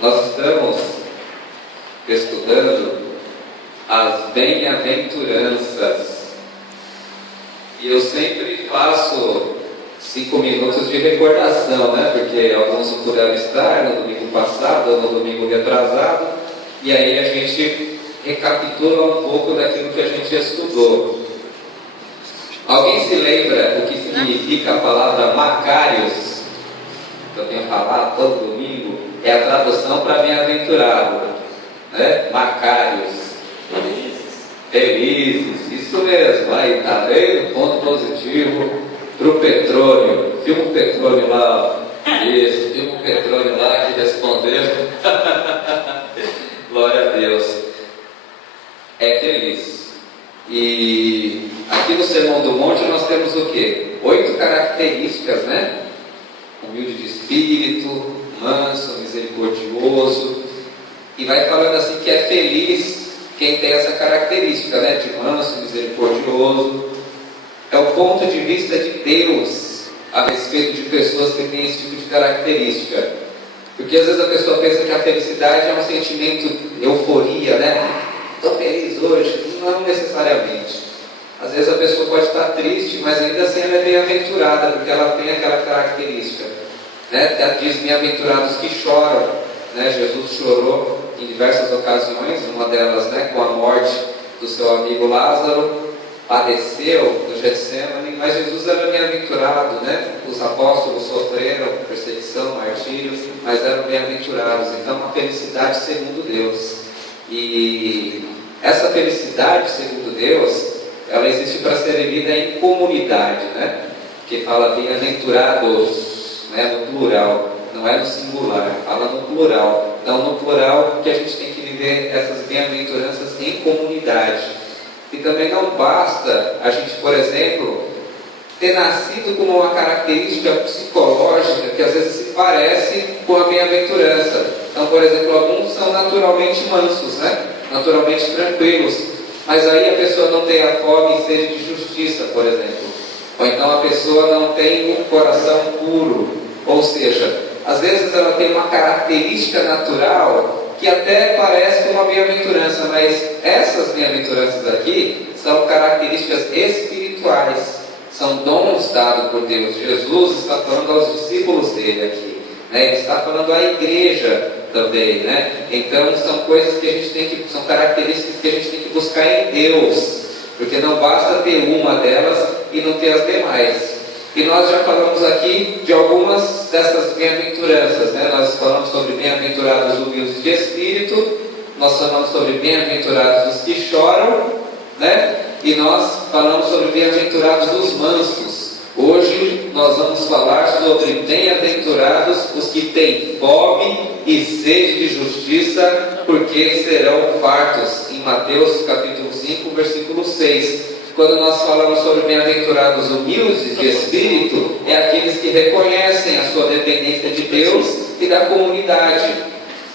Nós estamos estudando as bem-aventuranças. E eu sempre faço 5 minutos de recordação, né? Porque alguns não puderam estar no domingo passado ou no domingo retrasado. E aí a gente recapitula um pouco daquilo que a gente estudou. Alguém se lembra o que significa a palavra Macários? Que eu tenho falado todo domingo. É a tradução para bem-aventurado, né? Macários. Felizes, isso mesmo. Aí tá vendo? Ponto positivo para o Petrônio. Filma o Petrônio lá. Isso, filma o Petrônio lá que respondeu. Glória a Deus. É feliz. E aqui no Sermão do Monte nós temos o quê? 8 características, né? Humilde de espírito, manso, misericordioso. E vai falando assim que é feliz quem tem essa característica, né? De manso, misericordioso. É o ponto de vista de Deus a respeito de pessoas que têm esse tipo de característica. Porque às vezes a pessoa pensa que a felicidade é um sentimento de euforia, né? Estou feliz hoje. Não necessariamente. Às vezes a pessoa pode estar triste, mas ainda assim ela é bem-aventurada, porque ela tem aquela característica, né? Diz bem-aventurados que choram, né? Jesus chorou em diversas ocasiões, uma delas, né, com a morte do seu amigo Lázaro, padeceu no Getsemane, mas Jesus era bem-aventurado, né? Os apóstolos sofreram perseguição, martírios, mas eram bem-aventurados. Então, uma felicidade segundo Deus. E essa felicidade segundo Deus, ela existe para ser vivida em comunidade, né? Que fala bem-aventurados, né? No plural, não é no singular, fala no plural. Então, no plural, que a gente tem que viver essas bem-aventuranças em comunidade. E também não basta a gente, por exemplo, ter nascido com uma característica psicológica que às vezes se parece com a bem-aventurança. Então, por exemplo, alguns são naturalmente mansos, né? Naturalmente tranquilos. Mas aí a pessoa não tem a fome e sede de justiça, por exemplo. Ou então a pessoa não tem um coração puro. Ou seja, às vezes ela tem uma característica natural que até parece com uma bem-aventurança, mas essas bem-aventuranças aqui são características espirituais, são dons dados por Deus. Jesus está falando aos discípulos dele aqui, né? Ele está falando à igreja também, né? Então são coisas que a gente tem que, são características que a gente tem que buscar em Deus, porque não basta ter uma delas e não ter as demais. E nós já falamos aqui de algumas dessas bem-aventuranças, né? Nós falamos sobre bem-aventurados humildes de espírito, nós falamos sobre bem-aventurados os que choram, né? E nós falamos sobre bem-aventurados os mansos. Hoje nós vamos falar sobre bem-aventurados os que têm fome e sede de justiça, porque serão fartos, em Mateus capítulo 5, versículo 6. Quando nós falamos sobre bem-aventurados humildes de espírito, é aqueles que reconhecem a sua dependência de Deus e da comunidade.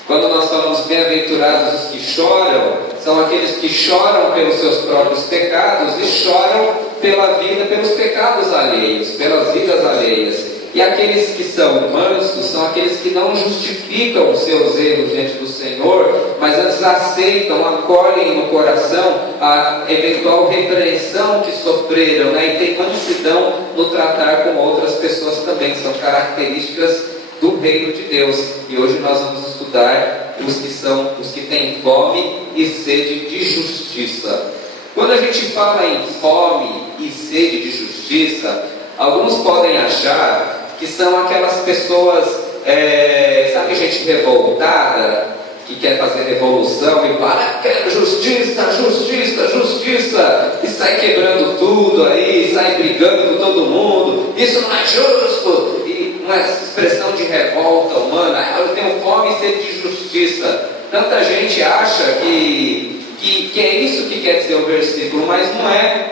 Quando nós falamos bem-aventurados os que choram, são aqueles que choram pelos seus próprios pecados e choram pela vida, pelos pecados alheios, pelas vidas alheias. E aqueles que são mansos são aqueles que não justificam os seus erros diante do Senhor, mas antes aceitam, acolhem no coração a eventual repreensão que sofreram, né? E tem mansidão no tratar com outras pessoas também. São características do reino de Deus. E hoje nós vamos estudar os que têm fome e sede de justiça. Quando a gente fala em fome e sede de justiça, alguns podem achar que são aquelas pessoas, sabe, gente revoltada, que quer fazer revolução e fala, quero justiça, justiça, justiça, e sai quebrando tudo aí, sai brigando com todo mundo, isso não é justo, e uma expressão de revolta humana, eu tenho fome e sede de justiça. Tanta gente acha que é isso que quer dizer o versículo, mas não é.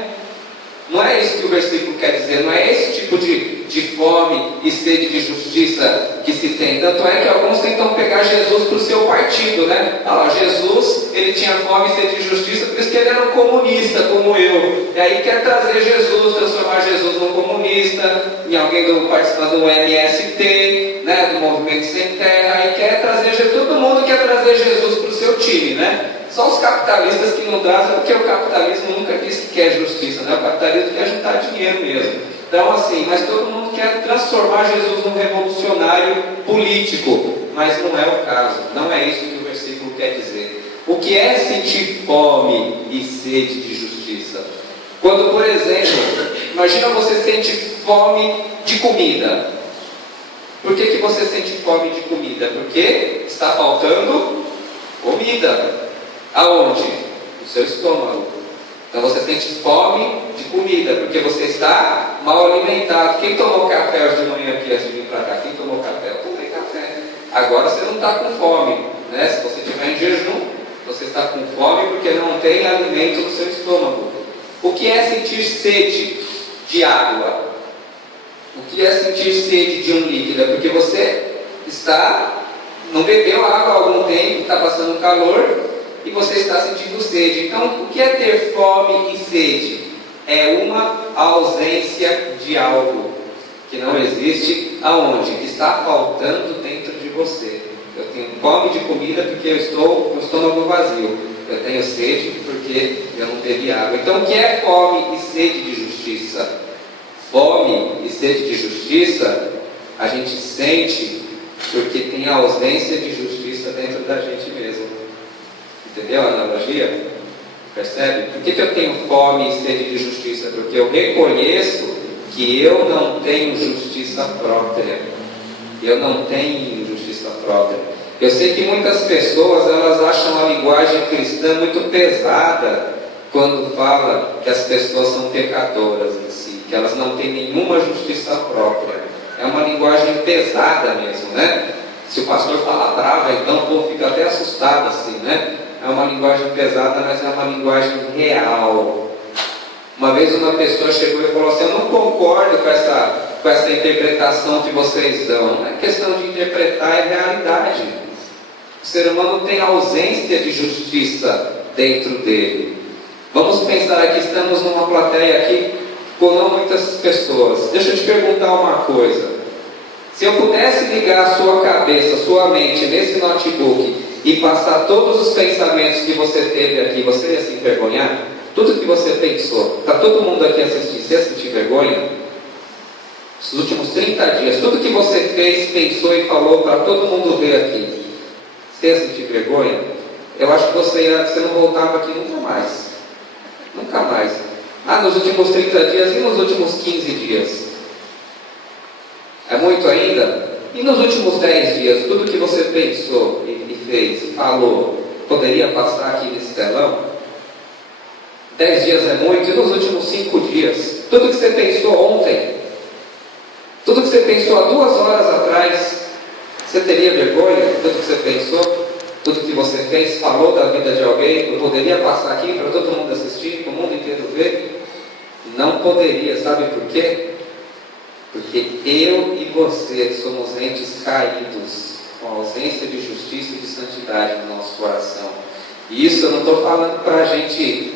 Não é isso que o versículo quer dizer, não é esse tipo de fome e sede de justiça que se tem. Tanto é que alguns tentam pegar Jesus para o seu partido, né? Jesus, ele tinha fome e sede de justiça, por isso que ele era um comunista, como eu. E aí quer trazer Jesus, transformar Jesus num comunista, em alguém participando do MST, né? Do Movimento Sem Terra, aí quer trazer Jesus, todo mundo quer trazer Jesus para o seu time, né? Só os capitalistas que não trazem, porque o capitalismo nunca disse que quer justiça, né? O capitalismo quer juntar dinheiro mesmo. Então, assim, mas todo mundo quer transformar Jesus num revolucionário político, mas não é o caso, não é isso que o versículo quer dizer. O que é sentir fome e sede de justiça? Quando, por exemplo, imagina você sente fome de comida. Por que você sente fome de comida? Porque está faltando comida. Aonde? No seu estômago. Então você sente fome de comida, porque você está mal alimentado. Quem tomou café hoje de manhã aqui antes de vir para cá? Quem tomou café? Eu tomei café. Agora você não está com fome, né? Se você estiver em jejum, você está com fome porque não tem alimento no seu estômago. O que é sentir sede de água? O que é sentir sede de um líquido? É porque você não bebeu água há algum tempo, está passando calor, e você está sentindo sede. Então, o que é ter fome e sede? É uma ausência de algo que não existe aonde? Que está faltando dentro de você. Eu tenho fome de comida porque eu estou com o estômago vazio. Eu tenho sede porque eu não bebi água. Então, o que é fome e sede de justiça? Fome e sede de justiça a gente sente porque tem a ausência de justiça dentro da gente mesmo. Entendeu a analogia? Percebe? Por que eu tenho fome e sede de justiça? Porque eu reconheço que eu não tenho justiça própria. Eu não tenho justiça própria. Eu sei que muitas pessoas elas acham a linguagem cristã muito pesada quando fala que as pessoas são pecadoras em si, que elas não têm nenhuma justiça própria. É uma linguagem pesada mesmo, né? Se o pastor fala brava, então o povo fica até assustado assim, né? É uma linguagem pesada, mas é uma linguagem real. Uma vez uma pessoa chegou e falou assim: eu não concordo com essa interpretação que vocês dão. Não é questão de interpretar, é realidade. O ser humano tem ausência de justiça dentro dele. Vamos pensar aqui, estamos numa plateia aqui com não muitas pessoas. Deixa eu te perguntar uma coisa. Se eu pudesse ligar a sua cabeça, a sua mente nesse notebook e passar todos os pensamentos que você teve aqui, você ia se envergonhar? Tudo que você pensou, está todo mundo aqui assistindo, você ia sentir vergonha? Nos últimos 30 dias, tudo que você fez, pensou e falou para todo mundo ver aqui, você ia sentir vergonha? Eu acho que você não voltava aqui nunca mais. Nunca mais. Nos últimos 30 dias e nos últimos 15 dias? É muito ainda? E nos últimos 10 dias, tudo que você pensou e fez, falou, poderia passar aqui nesse telão? 10 dias é muito, e nos últimos 5 dias, tudo que você pensou ontem, tudo que você pensou há 2 horas atrás, você teria vergonha? Tudo que você pensou, tudo que você fez, falou da vida de alguém, não poderia passar aqui para todo mundo assistir, para o mundo inteiro ver? Não poderia, sabe por quê? Porque eu e você somos entes caídos, com ausência de justiça e de santidade no nosso coração. E isso eu não estou falando para gente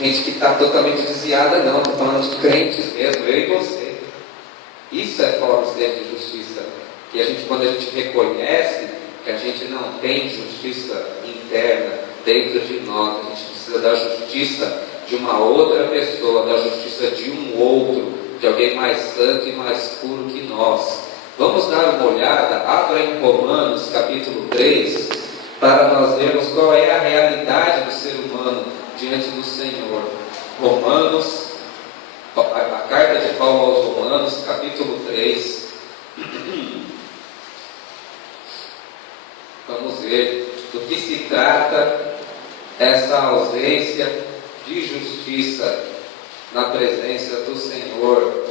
que está totalmente desviada, não. Estou falando de crentes mesmo, eu e você. Isso é fome e sede de justiça. Que quando a gente reconhece que a gente não tem justiça interna dentro de nós, a gente precisa da justiça de uma outra pessoa, da justiça de um outro, de alguém mais santo e mais puro que nós. Vamos dar uma olhada, abra em Romanos capítulo 3, para nós vermos qual é a realidade do ser humano diante do Senhor. Romanos, a carta de Paulo aos Romanos, capítulo 3. Vamos ver do que se trata essa ausência de justiça na presença do Senhor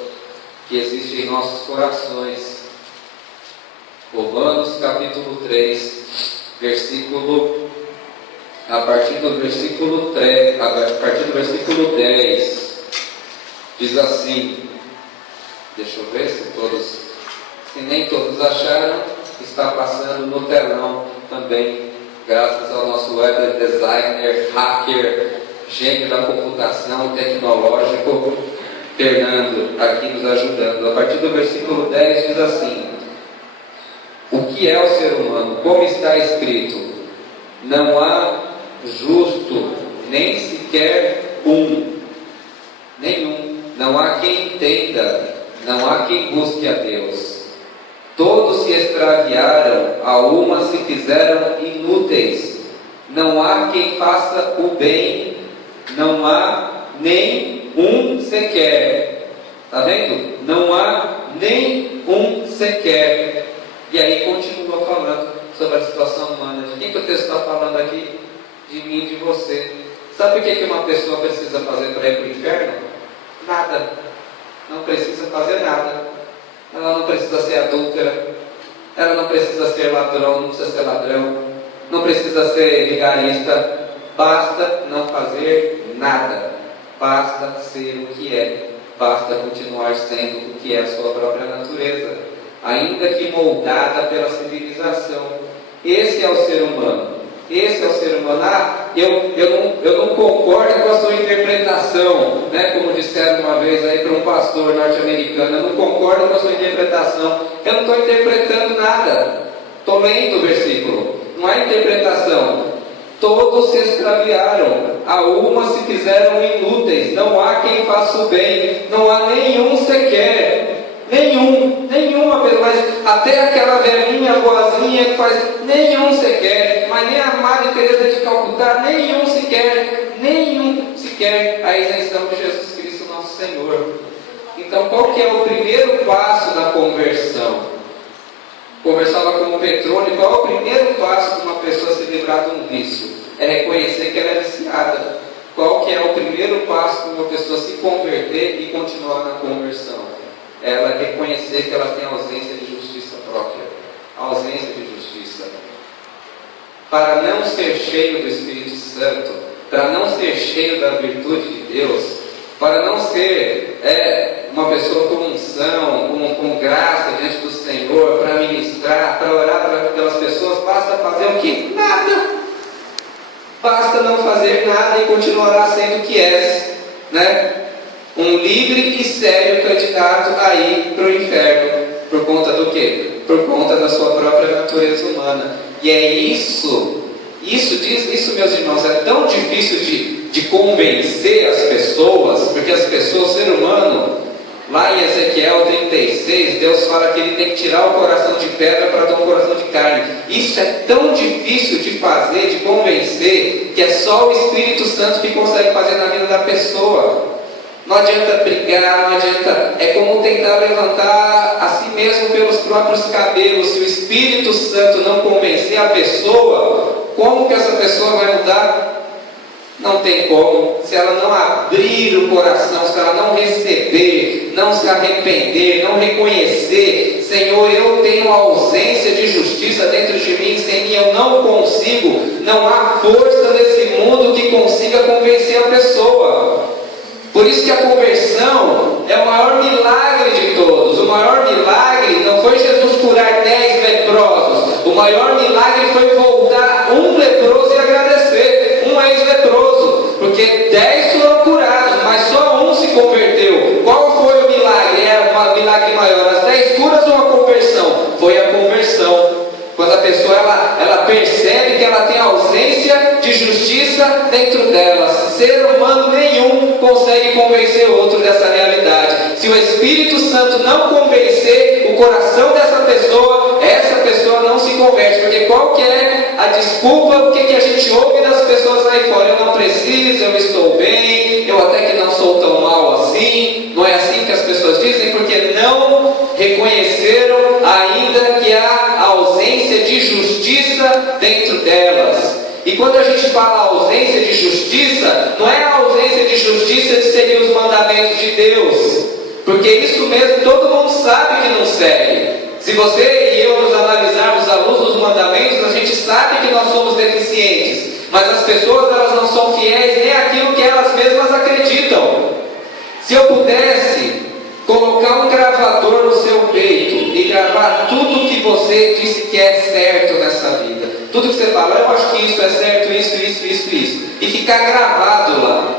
que existe em nossos corações. Romanos capítulo 3, a partir do versículo 10, diz assim, deixa eu ver se nem todos acharam, está passando no telão. também, graças ao nosso web designer, hacker, gênio da computação tecnológico, Fernando, aqui nos ajudando. A partir do versículo 10 diz assim: o que é o ser humano? Como está escrito: não há justo, nem sequer um, nenhum. Não há quem entenda, não há quem busque a Deus. Todos se extraviaram, a uma se fizeram inúteis. Não há quem faça o bem, não há nem um sequer. Está vendo? Não há nem um sequer. E aí continua falando sobre a situação humana. De quem que o texto está falando aqui? De mim e de você. Sabe o que uma pessoa precisa fazer para ir para o inferno? Nada. Não precisa fazer nada. Ela não precisa ser adúltera. Ela não precisa ser ladrão, não precisa ser ladrão. Não precisa ser vigarista. Basta não fazer nada. Basta ser o que é. Basta continuar sendo o que é a sua própria natureza, ainda que moldada pela civilização. Esse é o ser humano. Esse é o ser humano. Eu não concordo com a sua interpretação, né? Como disseram uma vez aí para um pastor norte-americano, eu não concordo com a sua interpretação. Eu não estou interpretando nada. Estou lendo o versículo. Não é interpretação. Todos se extraviaram, a uma se fizeram inúteis. Não há quem faça o bem, não há nenhum sequer. Nenhuma, mas até aquela velhinha boazinha que faz, nenhum sequer, mas nem a Maria Teresa de Calcutá, nenhum sequer a isenção de Jesus Cristo nosso Senhor. Então qual que é o primeiro passo da conversão? Conversava com o Petrone, qual é o primeiro passo de uma pessoa se livrar de um vício? É reconhecer que ela é viciada. Qual que é o primeiro passo de uma pessoa se converter e continuar na conversão? Ela reconhecer que ela tem ausência de justiça própria, ausência de justiça. Para não ser cheio do Espírito Santo, para não ser cheio da virtude de Deus, para não ser uma pessoa com unção, com graça diante do Senhor, para ministrar, para orar pelas pessoas, basta fazer o quê? Nada. Basta não fazer nada e continuará sendo o que és, né? Um livre e sério candidato a ir para o inferno. Por conta do quê? Por conta da sua própria natureza humana. E é isso, meus irmãos, é tão difícil de convencer as pessoas, porque as pessoas, o ser humano, lá em Ezequiel 36, Deus fala que ele tem que tirar o coração de pedra para dar um coração de carne. Isso é tão difícil de fazer, de convencer, que é só o Espírito Santo que consegue fazer na vida da pessoa. Não adianta brigar, não adianta. É como tentar levantar a si mesmo pelos próprios cabelos. Se o Espírito Santo não convencer a pessoa, como que essa pessoa vai mudar? Não tem como. Se ela não abrir o coração, se ela não receber, não se arrepender, não reconhecer: Senhor, eu tenho ausência de justiça dentro de mim, sem mim eu não consigo. Não há força nesse mundo que consiga convencer a pessoa. Por isso que a conversão é o maior milagre de todos. O maior milagre não foi Jesus curar 10 leprosos. O maior milagre foi voltar um leproso e agradecer. Um ex-leproso. Porque 10 foram curados, mas só um se converteu. Qual foi o milagre? É um milagre maior. As 10 curas ou a conversão? Foi a conversão. Quando a pessoa ela percebe que ela tem ausência de justiça dentro dela. Ser humano nenhum consegue convencer o outro dessa realidade. Se o Espírito Santo não convencer o coração dessa pessoa, essa pessoa não se converte. Porque qual que é a desculpa? O que a gente ouve das pessoas aí fora? Eu não preciso, eu estou bem, eu até que não sou tão mal assim. Não é assim que as pessoas dizem? Porque não reconheceram ainda que há ausência de justiça dentro delas. E quando a gente fala ausência de justiça, não é a ausência de justiça de seguir os mandamentos de Deus, porque isso mesmo todo mundo sabe que não segue. Se você e eu nos analisarmos à luz dos mandamentos, a gente sabe que nós somos deficientes, mas as pessoas elas não são fiéis nem àquilo que elas mesmas acreditam. Se eu pudesse colocar um gravador no seu peito e gravar tudo que você disse que é certo nessa vida, Tudo que você fala, eu acho que isso é certo, isso. E ficar gravado lá.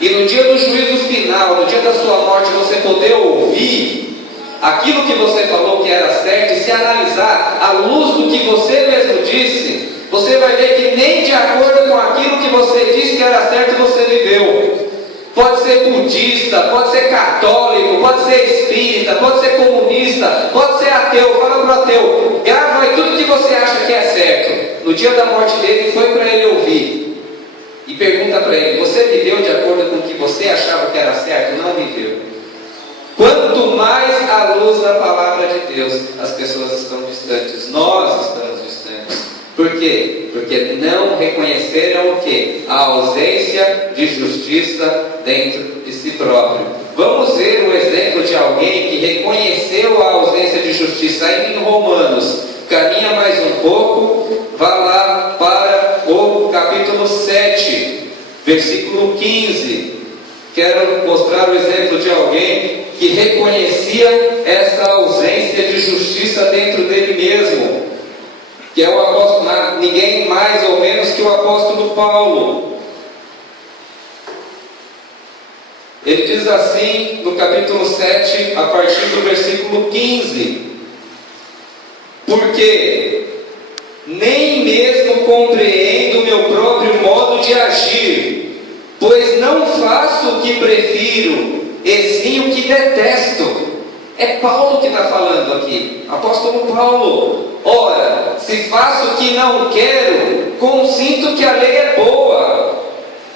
E no dia do juízo final, no dia da sua morte, você poder ouvir aquilo que você falou que era certo e se analisar à luz do que você mesmo disse, você vai ver que nem de acordo com aquilo que você disse que era certo você viveu. Pode ser budista, pode ser católico, pode ser espírita, pode ser comunista, pode ser ateu. Fala para o ateu, grava aí tudo que você acha que é certo. No dia da morte dele, foi para ele ouvir e pergunta para ele: você viveu de acordo com o que você achava que era certo? Não viveu. Quanto mais à luz da palavra de Deus, as pessoas estão distantes, nós estamos distantes. Por quê? Porque não reconheceram o quê? A ausência de justiça dentro de si próprio. Vamos ver o exemplo de alguém que reconheceu a ausência de justiça aí em Romanos. Caminha mais um pouco, vá lá para o capítulo 7, versículo 15. Quero mostrar o exemplo de alguém que reconhecia essa ausência de justiça dentro dele mesmo, que é o apóstolo, ninguém mais ou menos que o apóstolo Paulo. Ele diz assim no capítulo 7, a partir do versículo 15: porque nem mesmo compreendo o meu próprio modo de agir, pois não faço o que prefiro, e sim o que detesto. É Paulo que está falando aqui, apóstolo Paulo. Ora, se faço o que não quero, consinto que a lei é boa.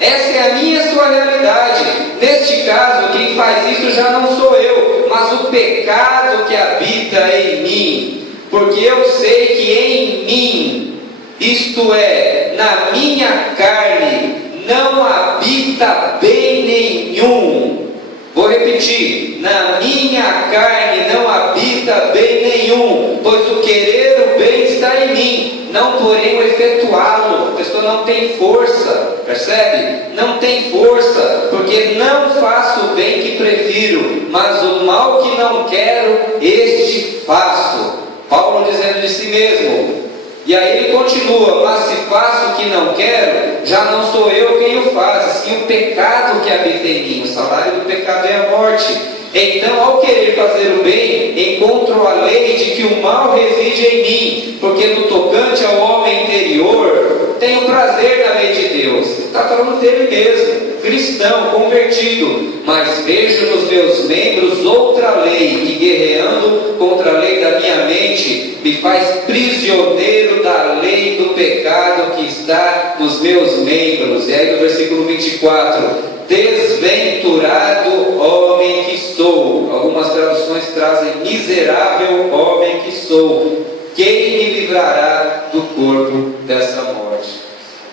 Essa é a minha e a sua realidade. Neste caso, quem faz isso já não sou eu, mas o pecado que habita em mim. Porque eu sei que em mim, isto é, na minha carne, não habita bem nenhum. Vou repetir: na minha carne não habita bem nenhum, pois o querer o bem está em mim, não porém o efetuá-lo. A pessoa não tem força, percebe? Não tem força, porque não faço o bem que prefiro, mas o mal que não quero, este faço. Paulo dizendo de si mesmo. E aí ele continua: mas se faço o que não quero, já não sou eu quem o faz, sim o pecado que habita em mim. O salário do pecado é a morte. Então, ao querer fazer o bem, encontro a lei de que o mal reside em mim, porque no tocante ao homem interior, tenho prazer na lei de Deus. Está falando dele mesmo, cristão, convertido. Mas vejo nos meus membros outra lei, que guerreando contra a lei da minha mente, me faz prisioneiro da lei do pecado que está nos meus membros. E aí no versículo 24: desventurado homem que sou. Algumas traduções trazem: miserável homem que sou. Quem me livrará do corpo dessa morte?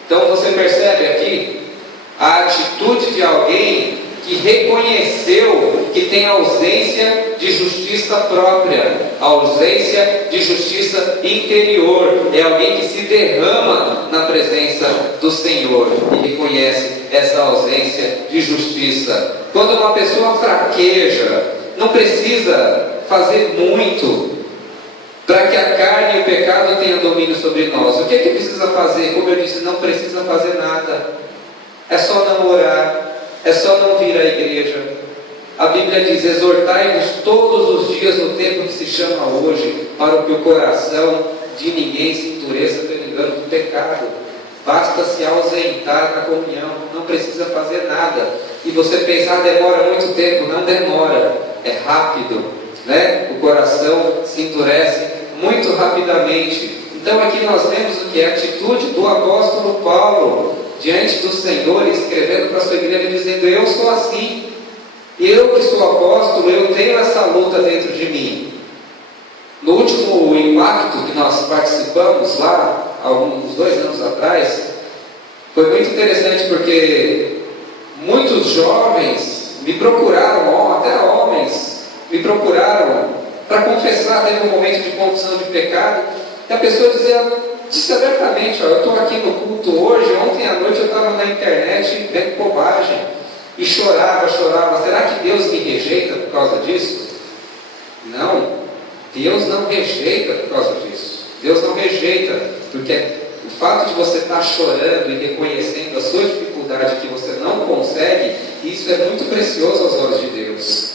Então você percebe aqui a atitude de alguém que reconheceu que tem ausência de justiça própria, ausência de justiça interior. É alguém que se derrama na presença do Senhor e reconhece essa ausência de justiça. Quando uma pessoa fraqueja, não precisa fazer muito para que a carne e o pecado tenham domínio sobre nós. O que é que precisa fazer? Como eu disse, não precisa fazer nada. É só não orar, é só não vir à igreja. A Bíblia diz: exortai-vos todos os dias no tempo que se chama hoje, para que o coração de ninguém se endureça pelo engano do pecado. Basta se ausentar da comunhão, não precisa fazer nada. E você pensar: demora muito tempo. Não demora, é rápido, né? O coração se endurece muito rapidamente. Então aqui nós vemos o que é a atitude do apóstolo Paulo diante do Senhor, escrevendo para a sua igreja, dizendo: eu sou assim, eu que sou apóstolo, eu tenho essa luta dentro de mim. No último impacto que nós participamos lá, uns 2 anos atrás, foi muito interessante, porque muitos jovens me procuraram, até homens, me procuraram para confessar. Teve um momento de confissão de pecado, e a pessoa disse abertamente: eu estou aqui no culto hoje, ontem à noite eu estava na internet vendo bobagem, e chorava, será que Deus me rejeita por causa disso? Não, Deus não rejeita por causa disso. Deus não rejeita, porque O fato de você estar chorando e reconhecendo a sua dificuldade que você não consegue, isso é muito precioso aos olhos de Deus.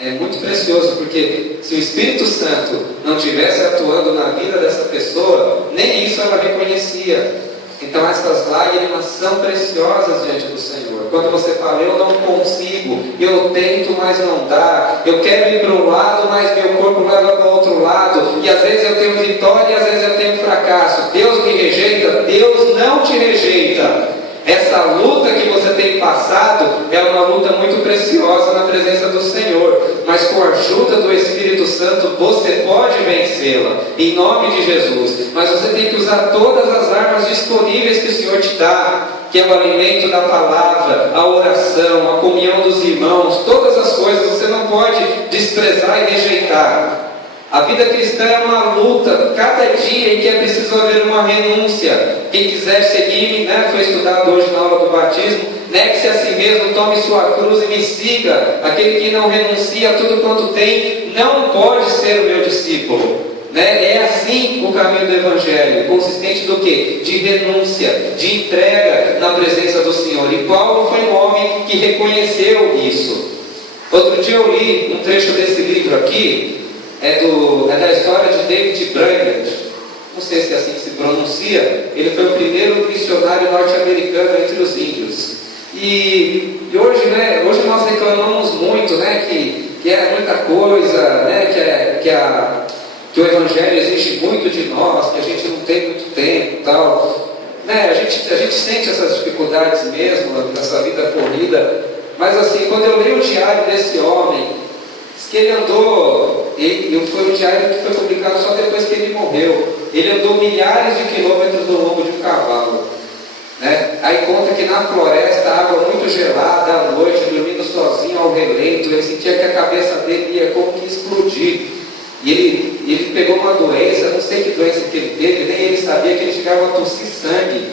É muito precioso, porque se o Espírito Santo não estivesse atuando na vida dessa pessoa, nem isso ela reconhecia. Então essas lágrimas são preciosas diante do Senhor. Quando você fala, eu não consigo, eu tento, mas não dá, eu quero ir para um lado, mas meu corpo leva para o outro lado, e às vezes eu tenho vitória e às vezes eu tenho fracasso. Deus me rejeita? Deus não te rejeita. Essa luta que você tem passado é uma luta muito preciosa na presença do Senhor, mas com a ajuda do Espírito Santo você pode vencê-la, em nome de Jesus. Mas você tem que usar todas as armas disponíveis que o Senhor te dá, que é o alimento da palavra, a oração, a comunhão dos irmãos, todas as coisas você não pode desprezar e rejeitar. A vida cristã é uma luta, cada dia em que é preciso haver uma renúncia. Quem quiser seguir-me, foi estudado hoje na aula do batismo, negue-se a si mesmo, tome sua cruz e me siga. Aquele que não renuncia a tudo quanto tem, não pode ser o meu discípulo. É assim o caminho do Evangelho, consistente do quê? De renúncia, de entrega na presença do Senhor. E Paulo foi um homem que reconheceu isso. Outro dia eu li um trecho desse livro aqui, é da história de David Brainerd, não sei se é assim que se pronuncia. Ele foi o primeiro missionário norte-americano entre os índios. E hoje nós reclamamos muito, que é muita coisa, que o Evangelho exige muito de nós, que a gente não tem muito tempo e tal. A gente sente essas dificuldades mesmo nessa vida corrida. Mas assim, quando eu leio o diário desse homem, que ele andou, foi um diário que foi publicado só depois que ele morreu. Ele andou milhares de quilômetros no lombo de um cavalo. Aí conta que na floresta, água muito gelada à noite, dormindo sozinho ao relento, ele sentia que a cabeça dele ia como que explodir. E ele pegou uma doença, não sei que doença que ele teve, nem ele sabia, que ele chegava a tossir sangue.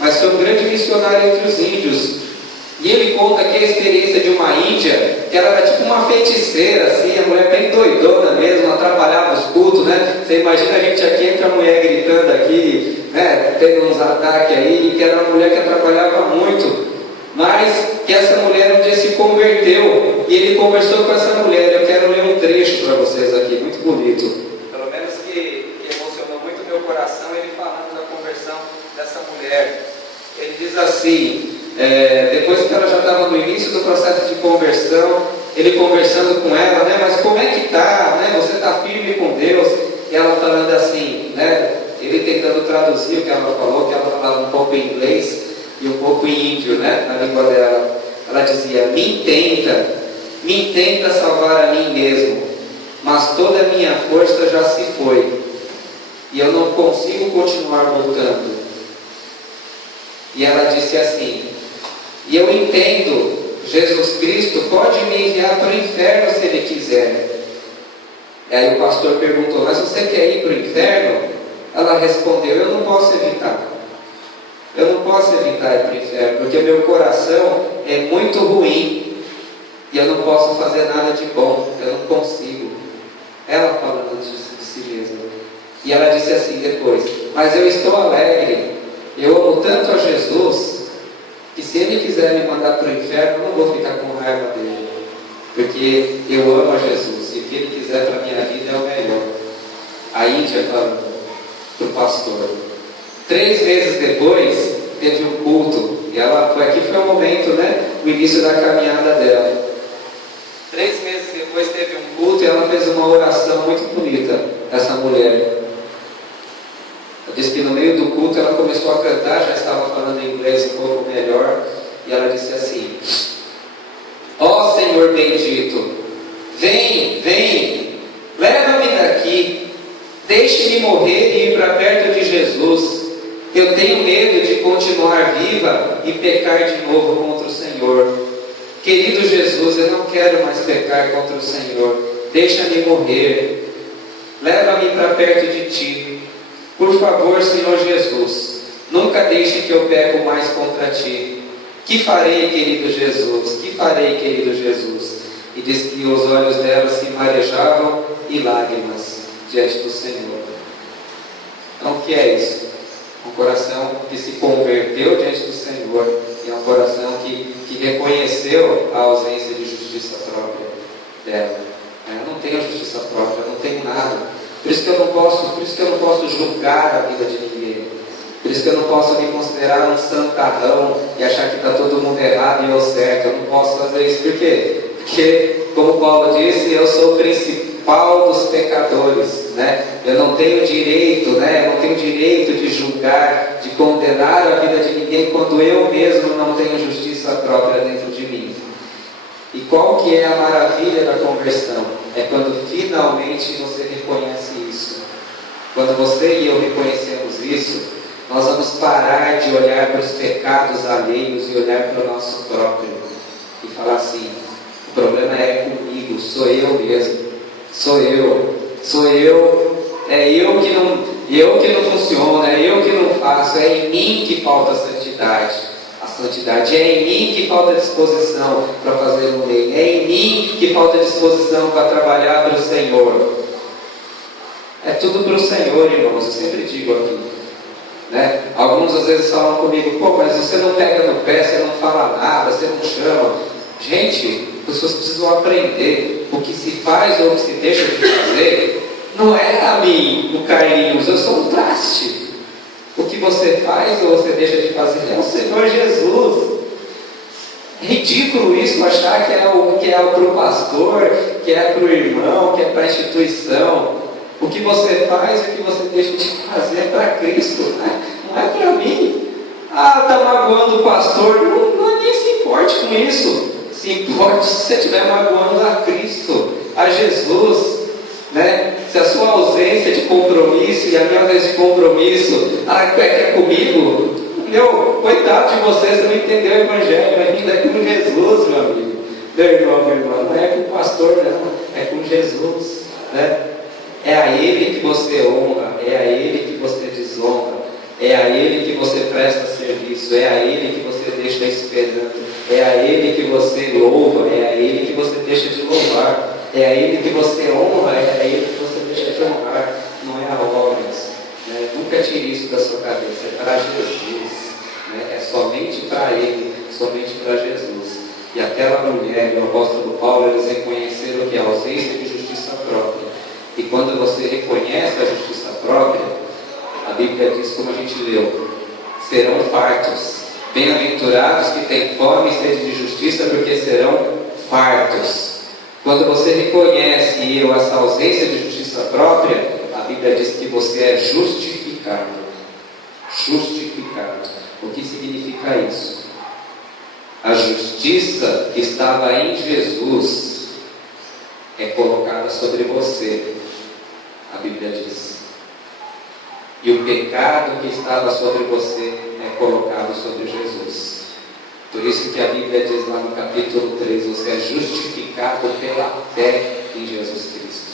Mas foi um grande missionário entre os índios. E ele conta que a experiência de uma índia, que ela era tipo uma feiticeira, assim, a mulher bem doidona mesmo, atrapalhava os cultos, Você imagina a gente aqui, entra a mulher gritando aqui, tendo uns ataques aí, que era uma mulher que atrapalhava muito. Mas que essa mulher um dia se converteu, e ele conversou com essa mulher. Eu quero ler um trecho para vocês aqui, muito bonito. Pelo menos que emocionou muito meu coração, ele falando da conversão dessa mulher. Ele diz assim... depois que ela já estava no início do processo de conversão, ele conversando com ela, mas como é que está, você está firme com Deus? E ela falando assim, ele tentando traduzir o que ela falou, que ela falava um pouco em inglês e um pouco em índio, na língua dela. Ela dizia, me intenta salvar a mim mesmo, mas toda a minha força já se foi, e eu não consigo continuar lutando. E ela disse assim, e eu entendo, Jesus Cristo pode me enviar para o inferno se Ele quiser. E aí o pastor perguntou, mas você quer ir para o inferno? Ela respondeu, eu não posso evitar. Eu não posso evitar ir para o inferno, porque meu coração é muito ruim, e eu não posso fazer nada de bom, eu não consigo. Ela falando de si mesma. E ela disse assim depois, mas eu estou alegre, eu amo tanto a Jesus, que se Ele quiser me mandar para o inferno, eu não vou ficar com raiva dele, porque eu amo a Jesus, e o que Ele quiser para a minha vida é o melhor. A Índia falando para o pastor. 3 meses depois, teve um culto, e aqui foi o momento, o início da caminhada dela. 3 meses depois teve um culto, e ela fez uma oração muito bonita, essa mulher. Diz que no meio do culto ela começou a cantar, já estava falando em inglês um pouco melhor, e ela disse assim, ó Senhor bendito, vem, leva-me daqui, deixe-me morrer e ir para perto de Jesus. Eu tenho medo de continuar viva e pecar de novo contra o Senhor. Querido Jesus, eu não quero mais pecar contra o Senhor, deixa-me morrer, leva-me para perto de Ti. Por favor, Senhor Jesus, nunca deixe que eu peco mais contra Ti. Que farei, querido Jesus? Que farei, querido Jesus? E diz que os olhos dela se marejavam e lágrimas diante do Senhor. Então, o que é isso? Um coração converteu diante do Senhor, e é um coração que reconheceu a ausência de justiça própria dela. Eu não tenho justiça própria, eu não tenho nada. Por isso que eu não posso julgar a vida de ninguém. Por isso que eu não posso me considerar um santarrão e achar que está todo mundo errado e eu certo. Eu não posso fazer isso. Por quê? Porque, como Paulo disse, eu sou o principal dos pecadores, né? Eu não tenho direito, né? Eu não tenho direito de julgar, de condenar a vida de ninguém quando eu mesmo não tenho justiça própria dentro de mim. E qual que é a maravilha da conversão? É quando finalmente você reconhece isso. Quando você e eu reconhecemos isso, nós vamos parar de olhar para os pecados alheios e olhar para o nosso próprio e falar assim: o problema é comigo, sou eu mesmo, é eu que não funciona, é eu que não faço, é em mim que falta a santidade. A santidade é em mim que falta disposição para fazer o bem, é em mim que falta disposição para trabalhar para o Senhor. É tudo para o Senhor, irmãos, eu sempre digo aqui. Né? Alguns às vezes falam comigo: pô, mas você não pega no pé, você não fala nada, você não chama. Gente, as pessoas precisam aprender: o que se faz ou o que se deixa de fazer não é a mim, o Carlinhos, eu sou um traste. O que você faz ou você deixa de fazer é o Senhor Jesus. É ridículo isso, achar que é para o pastor, que é para o irmão, que é para a instituição. O que você faz e o que você deixa de fazer é para Cristo, né? Não é para mim. Ah, está magoando o pastor. Não, nem se importe com isso. Se importe se você estiver magoando a Cristo, a Jesus, né? Se a sua ausência de compromisso e a minha ausência de compromisso é comigo, coitado de você não entendeu o Evangelho, ainda é com Jesus, meu amigo. Meu irmão, minha irmã, não é com o pastor, não, é com Jesus, né? É a Ele que você honra, é a Ele que você desonra, é a Ele que você presta serviço, é a Ele que você deixa esperando, é a Ele que você louva, é a Ele que você deixa de louvar, é a Ele que você honra, é a Ele que você deixa de honrar, não é a obras. Né? Nunca tire isso da sua cabeça, é para Jesus, né? É somente para Ele, somente para Jesus. E aquela mulher e o apóstolo Paulo, eles reconheceram que a ausência de justiça própria. E quando você reconhece a justiça própria, a Bíblia diz, como a gente leu: serão fartos. Bem-aventurados que têm fome e sede de justiça, porque serão fartos. Quando você reconhece essa ausência de justiça própria, a Bíblia diz que você é justificado. Justificado. O que significa isso? A justiça que estava em Jesus é colocada sobre você. A Bíblia diz. E o pecado que estava sobre você é colocado sobre Jesus. Por isso que a Bíblia diz lá no capítulo 3, você é justificado pela fé em Jesus Cristo.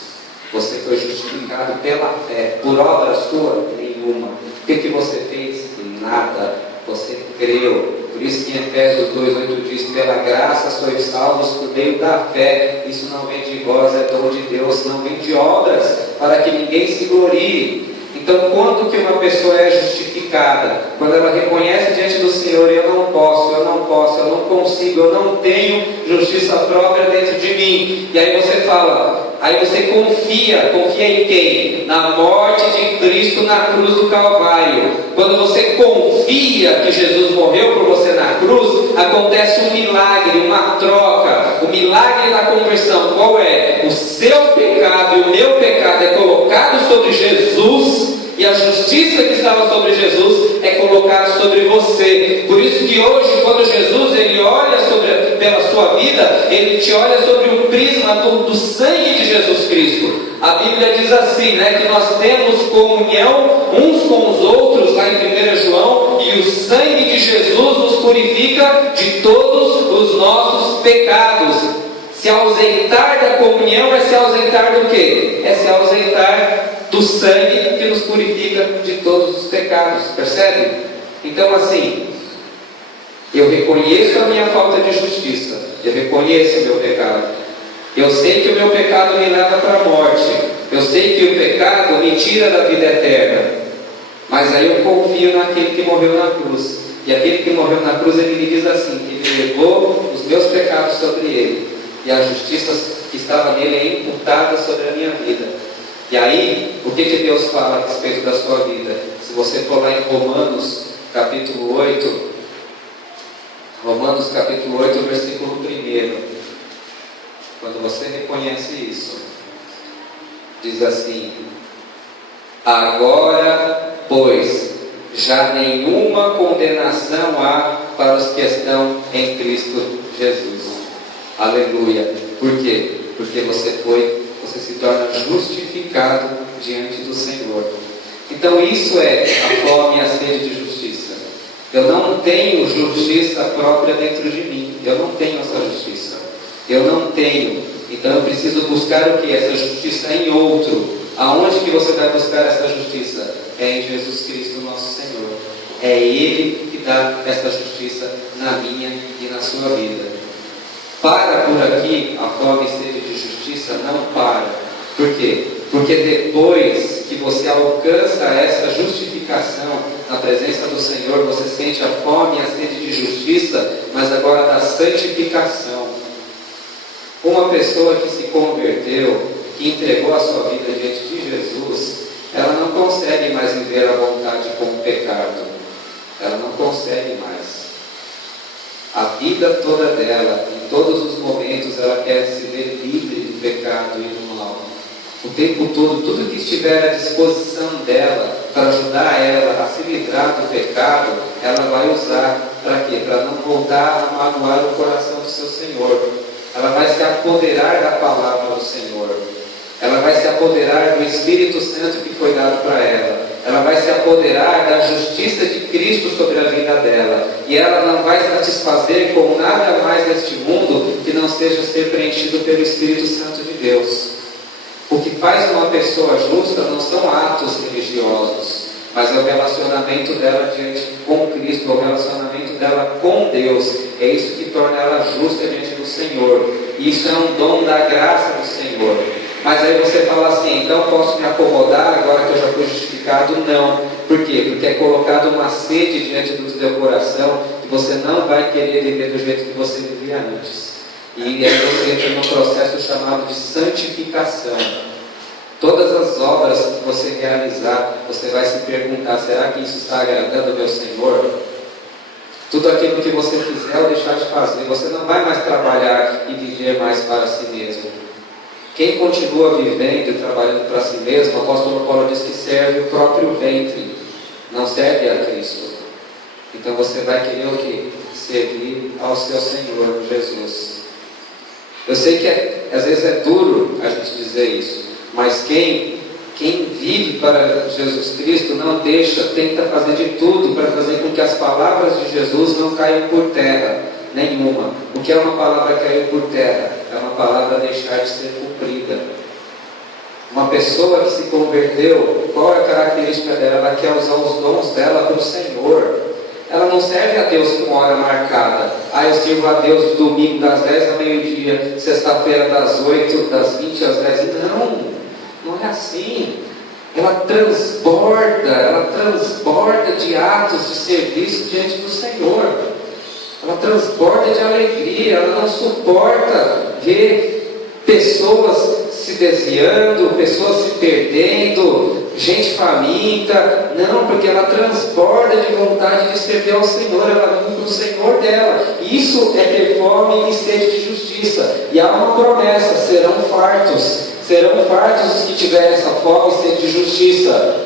Você foi justificado pela fé, por obra sua nenhuma. O que você fez? Nada. Você creu. Por isso que em Efésios 2:8 diz: pela graça sois salvos por meio da fé. Isso não vem de vós, é dom de Deus, não vem de obras, para que ninguém se glorie. Então, quando que uma pessoa é justificada? Quando ela reconhece diante do Senhor: eu não posso, eu não consigo, eu não tenho justiça própria dentro de mim. E aí você fala, aí você confia em quem? Na morte de Cristo na cruz do Calvário. Quando você confia que Jesus morreu por você na cruz, acontece um milagre, uma troca. O milagre da conversão, qual é? O seu pecado e o meu pecado é colocado sobre Jesus, e a justiça que estava sobre Jesus é colocada sobre você. Por isso que hoje, quando Jesus ele olha pela sua vida, ele te olha sobre o prisma do sangue de Jesus Cristo. A Bíblia diz assim, né, que nós temos comunhão uns com os outros, lá em 1 João, e o sangue de Jesus nos purifica de todos os nossos pecados. Se ausentar da comunhão é se ausentar do quê? É se ausentar do sangue que nos purifica de todos os pecados, percebe? Então assim, eu reconheço a minha falta de justiça, eu reconheço o meu pecado, eu sei que o meu pecado me leva para a morte, eu sei que o pecado me tira da vida eterna, Mas aí eu confio naquele que morreu na cruz. E aquele que morreu na cruz, ele me diz assim, que ele levou os meus pecados sobre ele, e a justiça que estava nele é imputada sobre a minha vida. E aí, o que Deus fala a respeito da sua vida? Se você for lá em Romanos capítulo 8, versículo 1, quando você reconhece isso, diz assim: agora, pois, já nenhuma condenação há para os que estão em Cristo Jesus. Aleluia. Por quê? Porque você se torna justificado diante do Senhor. Então isso é a fome e a sede de justiça. Eu não tenho justiça própria dentro de mim. Eu não tenho essa justiça. Eu não tenho. Então eu preciso buscar o que? Essa justiça em outro. Aonde que você vai buscar essa justiça? É em Jesus Cristo, nosso Senhor. É Ele que dá essa justiça na minha e na sua vida. Para por aqui, a fome e sede de justiça não para. Por quê? Porque depois que você alcança essa justificação na presença do Senhor, você sente a fome e a sede de justiça, mas agora da santificação. Uma pessoa que se converteu, que entregou a sua vida diante de Jesus, ela não consegue mais viver a vontade com o pecado. Ela não consegue mais. A vida toda dela, em todos os momentos, ela quer se ver livre do pecado e do mal. O tempo todo, tudo que estiver à disposição dela para ajudar ela a se livrar do pecado, ela vai usar para quê? Para não voltar a magoar o coração do seu Senhor. Ela vai se apoderar da palavra do Senhor. Ela vai se apoderar do Espírito Santo que foi dado para ela. Ela vai se apoderar da justiça de Cristo sobre a vida dela. E ela não vai satisfazer com nada mais neste mundo que não seja ser preenchido pelo Espírito Santo de Deus. O que faz uma pessoa justa não são atos religiosos, mas é o relacionamento dela com Cristo, o relacionamento dela com Deus. É isso que torna ela justa diante do Senhor. E isso é um dom da graça do Senhor. Mas aí você fala assim, então posso me acomodar agora que eu já fui justificado? Não. Por quê? Porque é colocado uma sede diante do teu coração que você não vai querer viver do jeito que você vivia antes. E aí você entra num processo chamado de santificação. Todas as obras que você realizar, você vai se perguntar, será que isso está agradando ao meu Senhor? Tudo aquilo que você fizer ou deixar de fazer, você não vai mais trabalhar e viver mais para si mesmo. Quem continua vivendo e trabalhando para si mesmo, o apóstolo Paulo diz que serve o próprio ventre, não serve a Cristo. Então você vai querer o quê? Servir ao seu Senhor Jesus. Eu sei que às vezes é duro a gente dizer isso, mas quem vive para Jesus Cristo não deixa, tenta fazer de tudo para fazer com que as palavras de Jesus não caiam por terra nenhuma. O que é uma palavra cair por terra? É uma palavra deixar de ser cumprida. Uma pessoa que se converteu, qual é a característica dela? Ela quer usar os dons dela para o Senhor. Ela não serve a Deus com hora marcada. Eu sirvo a Deus de domingo das 10 ao meio-dia, sexta-feira das 8, das 20 às 10. Não é assim. Ela transborda de atos de serviço diante do Senhor. Ela transborda de alegria. Ela não suporta ver pessoas se desviando, pessoas se perdendo, gente faminta. Não, porque ela transborda de vontade de servir ao Senhor. Ela vive para o Senhor dela. Isso é ter fome e sede de justiça. E há uma promessa: serão fartos. Serão fartos os que tiverem essa fome e sede de justiça.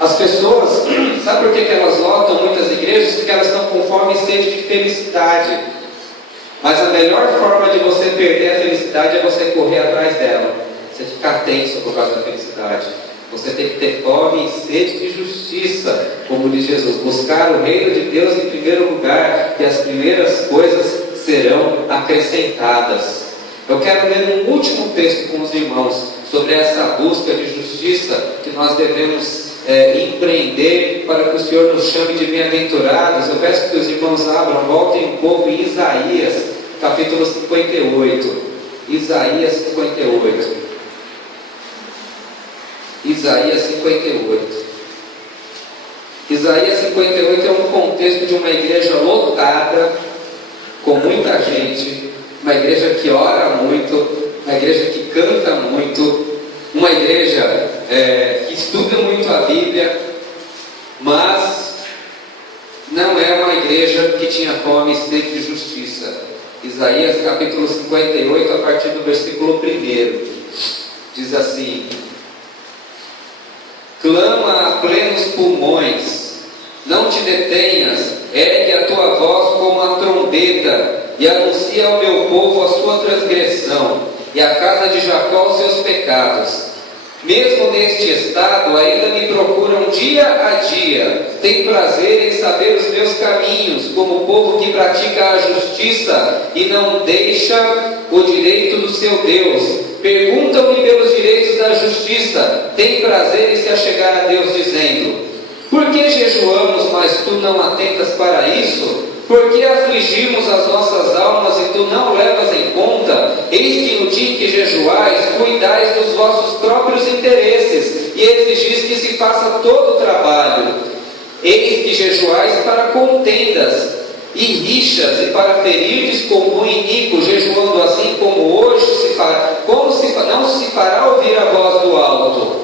As pessoas, sabe por que elas lotam muitas igrejas? Porque elas estão com fome e sede de felicidade. Mas a melhor forma de você perder a felicidade é você correr atrás dela. Você ficar tenso por causa da felicidade. Você tem que ter fome e sede de justiça, como diz Jesus. Buscar o reino de Deus em primeiro lugar, e as primeiras coisas serão acrescentadas. Eu quero ler um último texto com os irmãos sobre essa busca de justiça que nós devemos empreender para que o Senhor nos chame de bem-aventurados. Eu peço que os irmãos abram, voltem um pouco em Isaías, capítulo 58. Isaías 58. Isaías 58. Isaías 58 é um contexto de uma igreja lotada, com muita gente, uma igreja que ora muito, uma igreja que canta muito, uma igreja que estuda muito a Bíblia, mas não é uma igreja que tinha fome e sede de justiça. Isaías capítulo 58, a partir do versículo 1, diz assim: clama a plenos pulmões, não te detenhas, ergue a tua voz como a trombeta, e anuncia ao meu povo a sua transgressão, e à casa de Jacó os seus pecados. Mesmo neste estado, ainda me procuram dia a dia, tem prazer em saber os meus caminhos, como o povo que pratica a justiça e não deixa o direito do seu Deus. Perguntam-me pelos direitos da justiça, tem prazer em se achegar a Deus, dizendo: por que jejuamos, mas tu não atentas para isso? Por que afligimos as nossas almas e tu não levas em conta? Eis que no dia em que jejuais, cuidais dos vossos próprios interesses e exigis que se faça todo o trabalho. Eis que jejuais para contendas e rixas e para ferirdes como um iníquo, jejuando assim como hoje não se fará ouvir a voz do alto.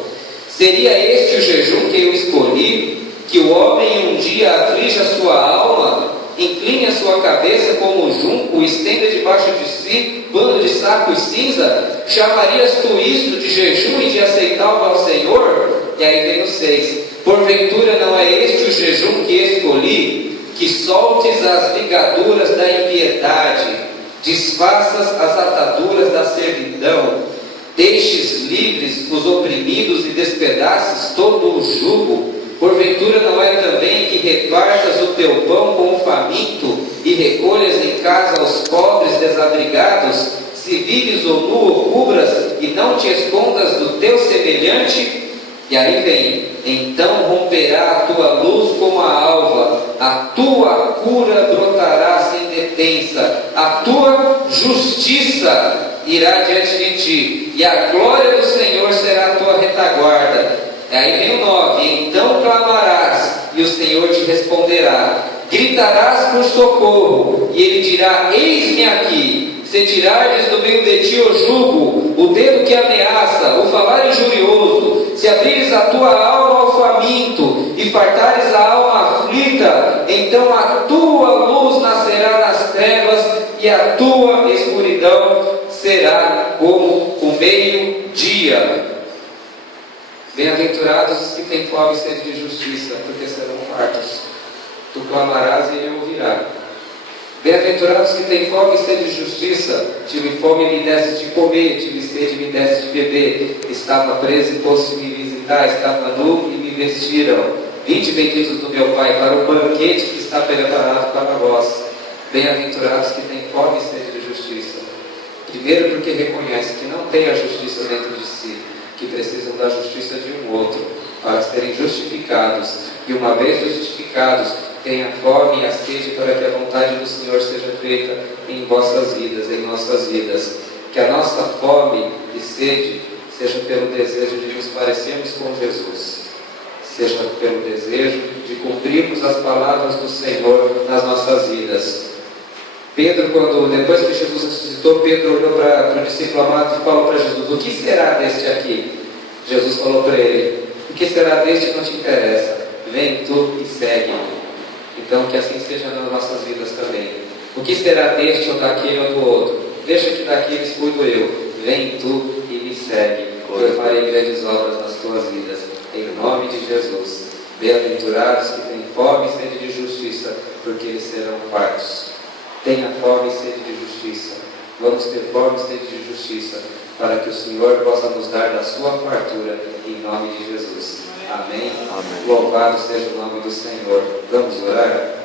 Seria este o jejum que eu escolhi? Que o homem um dia aflige a sua alma, incline a sua cabeça como o junco, estenda debaixo de si pano de saco e cinza? Chamarias tu isto de jejum e de aceitável ao Senhor? E aí vem o 6: porventura não é este o jejum que escolhi? Que soltes as ligaduras da impiedade, desfaças as ataduras da servidão, deixes livres os oprimidos e despedaces todo o jugo. Porventura não é também que repartas o teu pão com o faminto e recolhas em casa os pobres desabrigados? Se vives ou nu ou cubras e não te escondas do teu semelhante? E aí vem: então romperá a tua luz como a alva, a tua cura brotará sem detença, a tua justiça irá diante de ti, e a glória do Senhor será a tua retaguarda. Aí vem o 9: então clamarás, e o Senhor te responderá. Gritarás por socorro, e Ele dirá: eis-me aqui. Se tirares do meio de ti o jugo, o dedo que ameaça, o falar injurioso, se abrires a tua alma ao faminto, e fartares a alma aflita, então a tua luz nascerá nas trevas, e a tua escuridão será como o meio-dia. Bem-aventurados os que têm fome e sede de justiça, porque serão fartos. Tu clamarás e Ele ouvirá. Bem-aventurados os que têm fome e sede de justiça. Tive fome e me deste de comer, tive sede e me deste de beber. Estava preso e foste me visitar, estava nu e me vestiram. Vinde, benditos do meu Pai, para o banquete que está preparado para vós. Bem-aventurados que têm fome e sede de justiça. Primeiro, porque reconhece que não tem a justiça dentro de si, que precisam da justiça de um outro, para serem justificados, e uma vez justificados, tenha fome e a sede para que a vontade do Senhor seja feita em vossas vidas, em nossas vidas. Que a nossa fome e sede seja pelo desejo de nos parecermos com Jesus, seja pelo desejo de cumprirmos as palavras do Senhor nas nossas vidas. Pedro, depois que Jesus ressuscitou, Pedro olhou para o discípulo amado e falou para Jesus: o que será deste aqui? Jesus falou para ele: o que será deste não te interessa, vem tu e segue-me. Então que assim seja nas nossas vidas também. O que será deste ou daquele ou do outro? Deixa que daqueles cuido eu, vem tu e me segue, eu farei grandes obras nas tuas vidas, em nome de Jesus. Bem-aventurados que têm fome e sede de justiça, porque eles serão fartos. Tenha fome e sede de justiça. Vamos ter fome e sede de justiça, para que o Senhor possa nos dar da sua fartura, em nome de Jesus. Amém. Amém. Louvado seja o nome do Senhor. Vamos orar?